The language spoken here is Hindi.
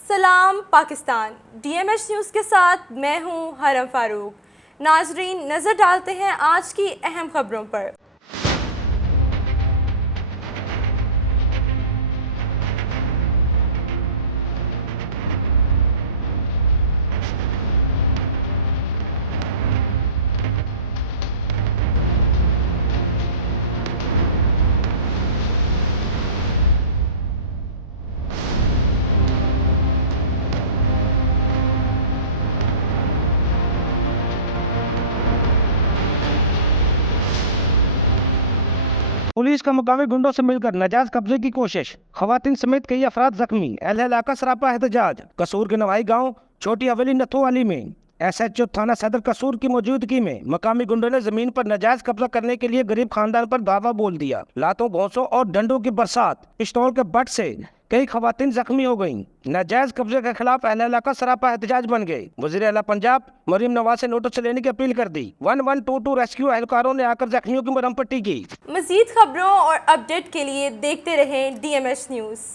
सलाम पाकिस्तान। DMH न्यूज़ के साथ मैं हूं हरम फारूक। नाजरीन, नज़र डालते हैं आज की अहम खबरों पर। पुलिस का मुकामी गुंडों से मिलकर नाजायज कब्जे की कोशिश, खवातीन समेत कई अफराद जख्मी, अहल इलाका सरापा एहतजाज। कसूर के नवाई गांव छोटी हवेली नथोवाली में SHO थाना सदर कसूर की मौजूदगी में मकामी गुंडों ने जमीन पर नाजायज कब्जा करने के लिए गरीब खानदान पर धावा बोल दिया। लातों भौंसों और डंडों की बरसात, पिस्तौल के बट से कई खवातीन जख्मी हो गईं। नाजायज कब्जे के खिलाफ अहल इलाका सरापा एहतजाज बन गए। वजीर आला पंजाब मरीम नवाज से नोटिस लेने की अपील कर दी। 1122 रेस्क्यू एहलकारों ने आकर जख्मियों की मरहम पट्टी की। मज़ीद खबरों और अपडेट के लिए देखते रहें DMH न्यूज़।